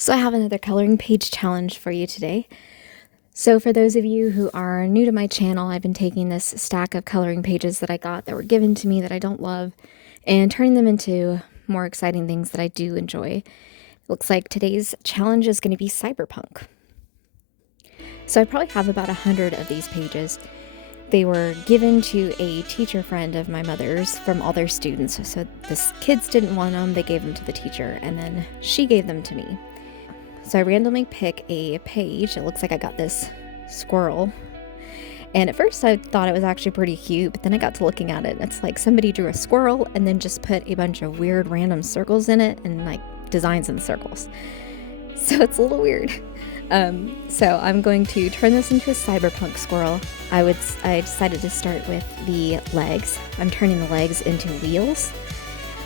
So I have another coloring page challenge for you today. So for those of you who are new to my channel, I've been taking this stack of coloring pages that I got that were given to me that I don't love and turning them into more exciting things that I do enjoy. Looks like today's challenge is going to be Cyberpunk. So I probably have about 100 of these pages. They were given to a teacher friend of my mother's from all their students. So the kids didn't want them, they gave them to the teacher, and then she gave them to me. So I randomly pick a page. It looks like I got this squirrel. And at first I thought it was actually pretty cute, but then I got to looking at it and it's like somebody drew a squirrel and then just put a bunch of weird random circles in it and like designs in the circles. So it's a little weird. So I'm going to turn this into a cyberpunk squirrel. I decided to start with the legs. I'm turning the legs into wheels.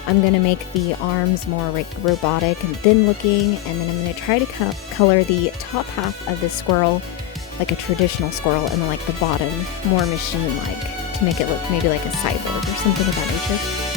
I'm going to make the arms more like robotic and thin looking, and then I'm going to try to color the top half of the squirrel like a traditional squirrel, and then like the bottom more machine-like to make it look maybe like a cyborg or something of that nature.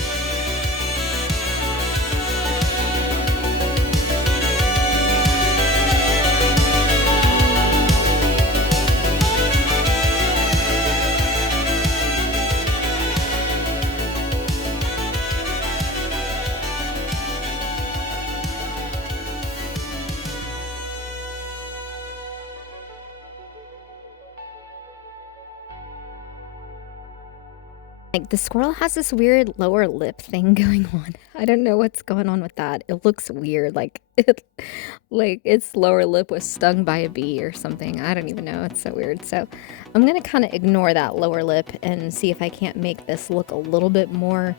Like the squirrel has this weird lower lip thing going on. I don't know what's going on with that. It looks weird, like its lower lip was stung by a bee or something. I don't even know. It's so weird. So I'm gonna kind of ignore that lower lip and see if I can't make this look a little bit more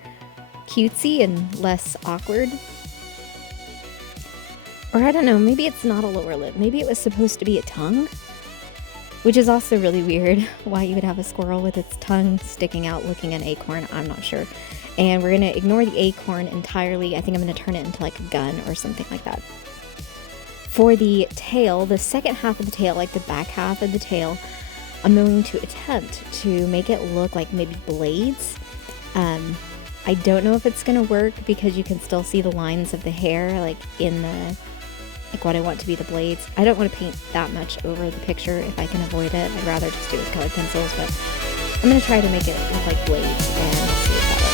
cutesy and less awkward. Or I don't know, maybe it's not a lower lip. Maybe it was supposed to be a tongue. Which is also really weird, why you would have a squirrel with its tongue sticking out looking at an acorn, I'm not sure. And we're going to ignore the acorn entirely. I think I'm going to turn it into like a gun or something like that. For the tail, the second half of the tail, like the back half of the tail, I'm going to attempt to make it look like maybe blades. I don't know if it's going to work because you can still see the lines of the hair like in the... like what I want to be the blades. I don't want to paint that much over the picture if I can avoid it. I'd rather just do it with colored pencils, but I'm going to try to make it look like blades and see if that works.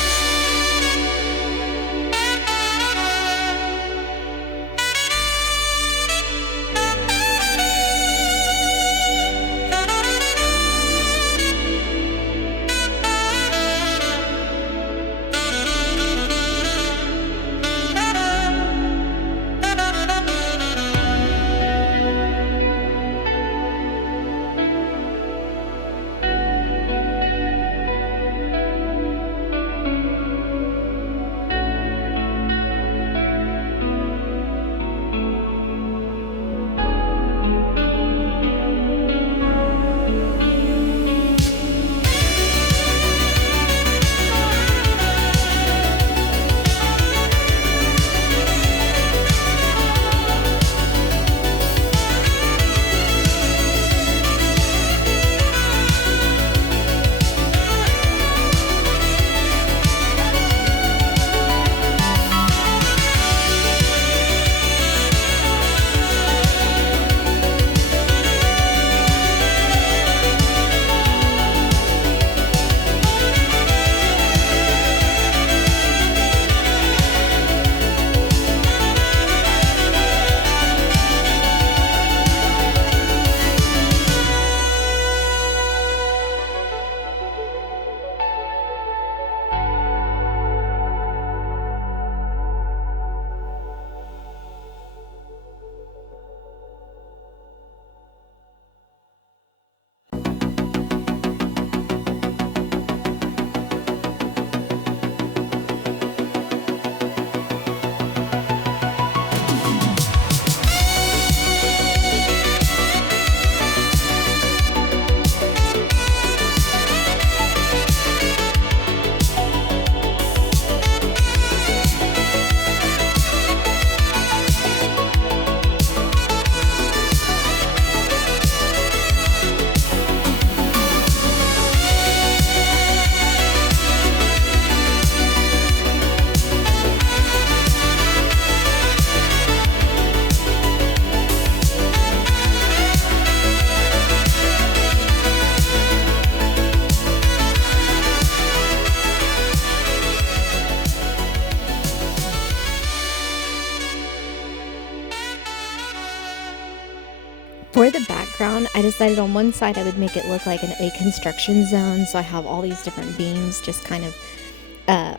For the background, I decided on one side I would make it look like a construction zone, so I have all these different beams, just kind of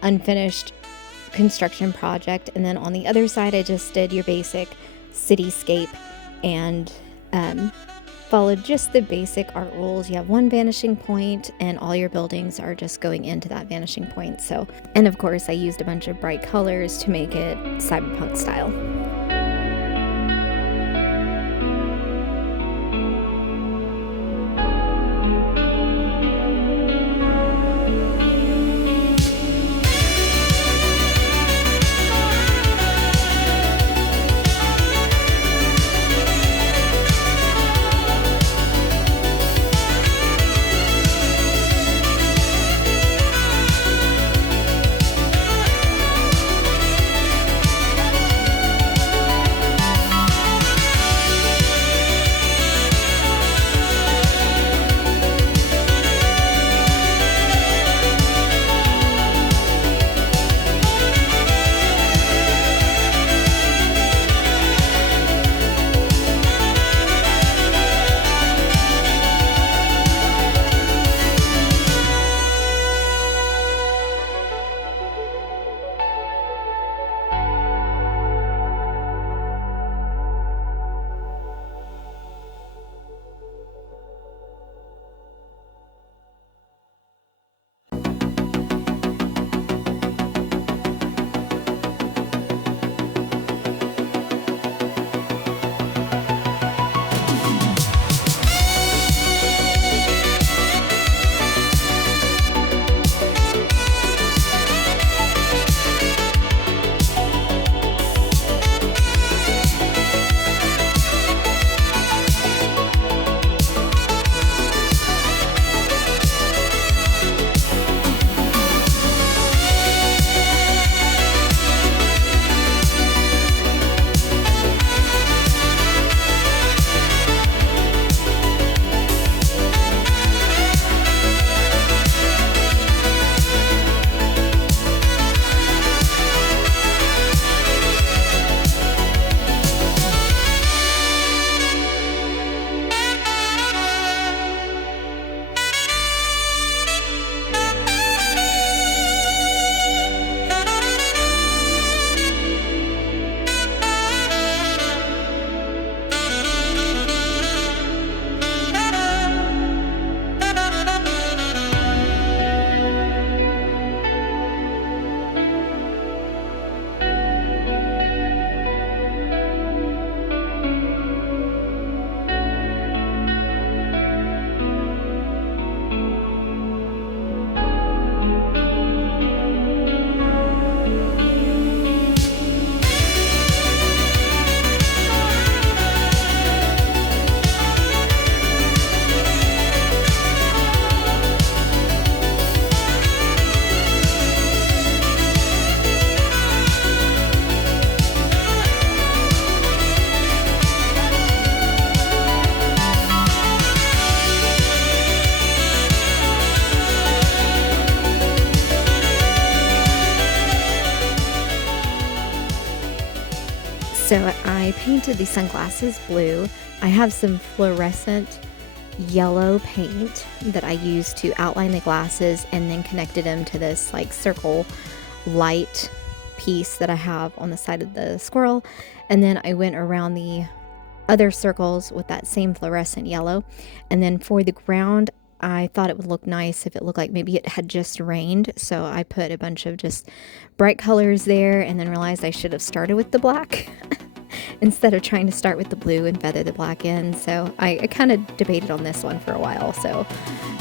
unfinished construction project. And then on the other side, I just did your basic cityscape and followed just the basic art rules. You have one vanishing point and all your buildings are just going into that vanishing point. So, and of course I used a bunch of bright colors to make it cyberpunk style. So I painted the sunglasses blue. I have some fluorescent yellow paint that I used to outline the glasses and then connected them to this like circle light piece that I have on the side of the squirrel. And then I went around the other circles with that same fluorescent yellow. And then for the ground, I thought it would look nice if it looked like maybe it had just rained. So I put a bunch of just bright colors there and then realized I should have started with the black instead of trying to start with the blue and feather the black in. So I kind of debated on this one for a while. So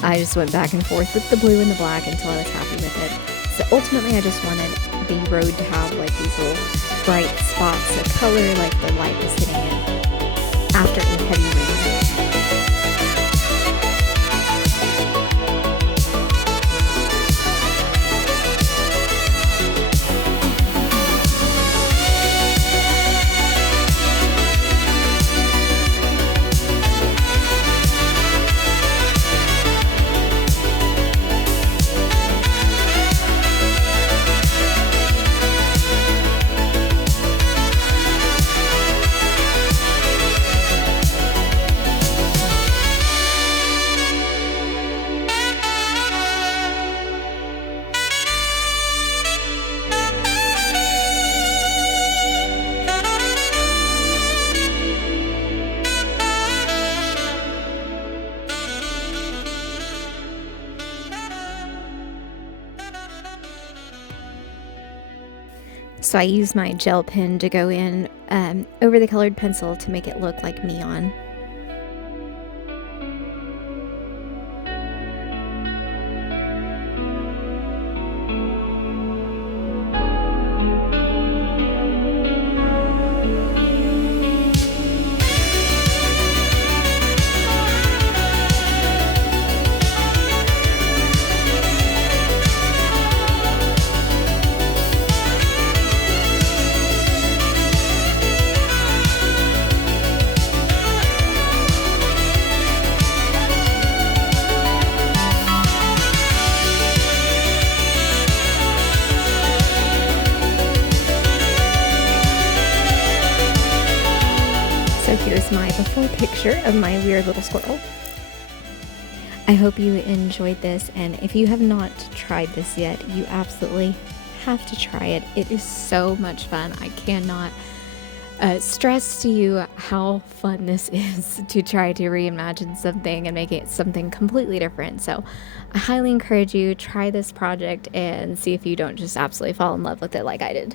I just went back and forth with the blue and the black until I was happy with it. So ultimately I just wanted the road to have like these little bright spots of color like the light was hitting it after a heavy rain. So I use my gel pen to go in over the colored pencil to make it look like neon. So here's my before picture of my weird little squirrel. I hope you enjoyed this, and if you have not tried this yet, you absolutely have to try it. It is so much fun. I cannot stress to you how fun this is to try to reimagine something and make it something completely different. So I highly encourage you, try this project and see if you don't just absolutely fall in love with it like I did.